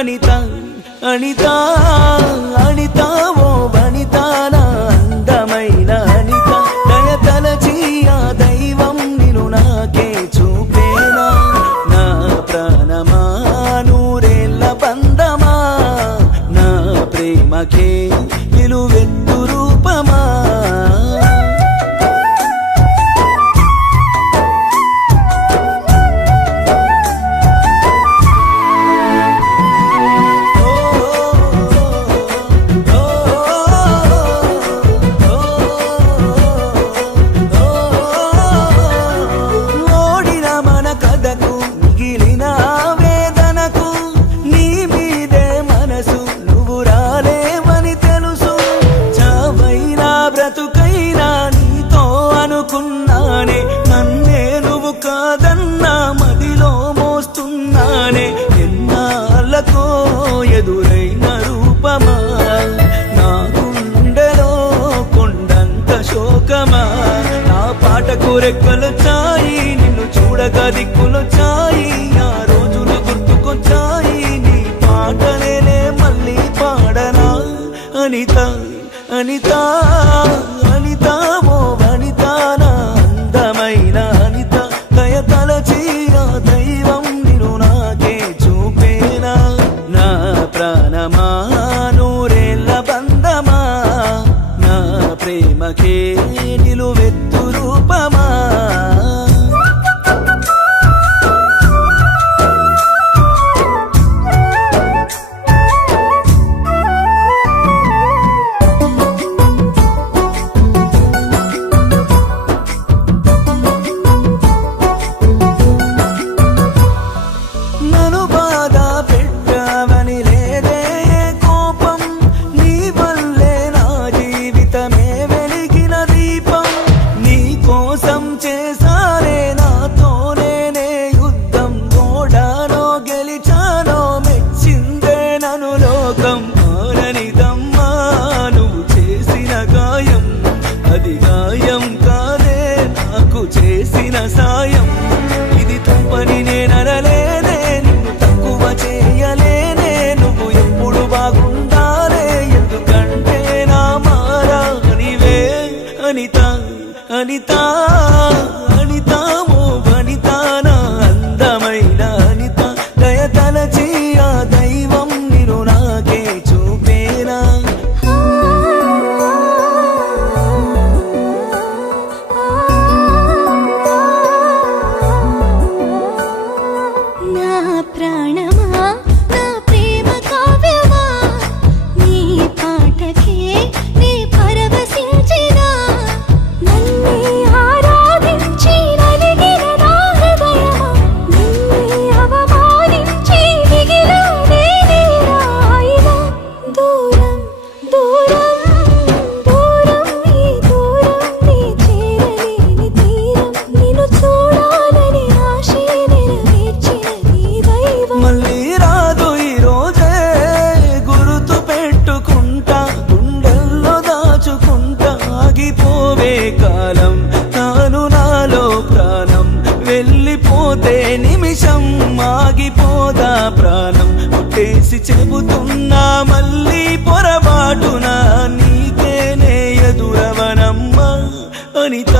అనిత అనిత అనిత ఓ వనిత నా అందమైన అనిత దయ తలచి ఆ దైవం నిన్ను నాకే చూపేనా నా ప్రాణమా నూరేళ్ళ బంధమా నా ప్రేమకే నిలువెత్తు రూపమా నన్నే నువ్వు కాదన్నా మదిలో మోస్తున్నానే ఎన్నాళ్ళకో ఎదురైన రూపమా నా గుండెలో కొండంత శోకమా నా పాటకు రెక్కలొచ్చాయి నిన్ను చూడగా దిక్కులొచ్చాయి ఆ రోజులు గుర్తుకొచ్చాయి నీ పాటనే మళ్ళీ పాడనా అనిత అనిత అనిత ఓ వనిత నా అందమైన అనిత దయ తలచి ఆ దైవం నిన్ను నాకే చూపేనా నా ప్రాణమా నూరేళ్ళ బంధమా నా ప్రేమకే నిలువెత్తు రూపమా అది గాయం కాదే నాకు చేసిన సాయం ఇది తప్పని నేననలేనే నిన్ను తక్కువ చేయలేనే నువ్వు ఎప్పుడు బాగుండాలే ఎందుకంటే నా మారా నీవే అనిత అనిత అనిత ఓ వనిత నా అందమైన అనిత దయ తలచి ఆ దైవం నిన్ను నాకే చూపేనా ప్రాణమా నా ప్రేమ కావ్యమా నీ పాటకే నీ పరవశించినా నన్నే ఆరాధించి నలిగిన నా హృదయమా నిన్నే అవమానించి దిగిలో నేనే రాయినా దూరం దూరం దూరం ఈ దూరం నీ చేరలేని తీరం నిన్ను చూడాలని ఆశే నెరవేర్చినది మళ్ళీ రాదు ఈ రోజే గుర్తు పెట్టుకుంటా గుండెల్లో దాచుకుంటా ఆగిపోవే కాలం తాను నాలో ప్రాణం వెళ్ళిపోతే నిమిషం ఆగిపోదా ప్రాణం కొట్టేసి చెబుతున్నా మళ్ళీ పొరపాటున నీకేనే ఎదురవనమ్మా అనిత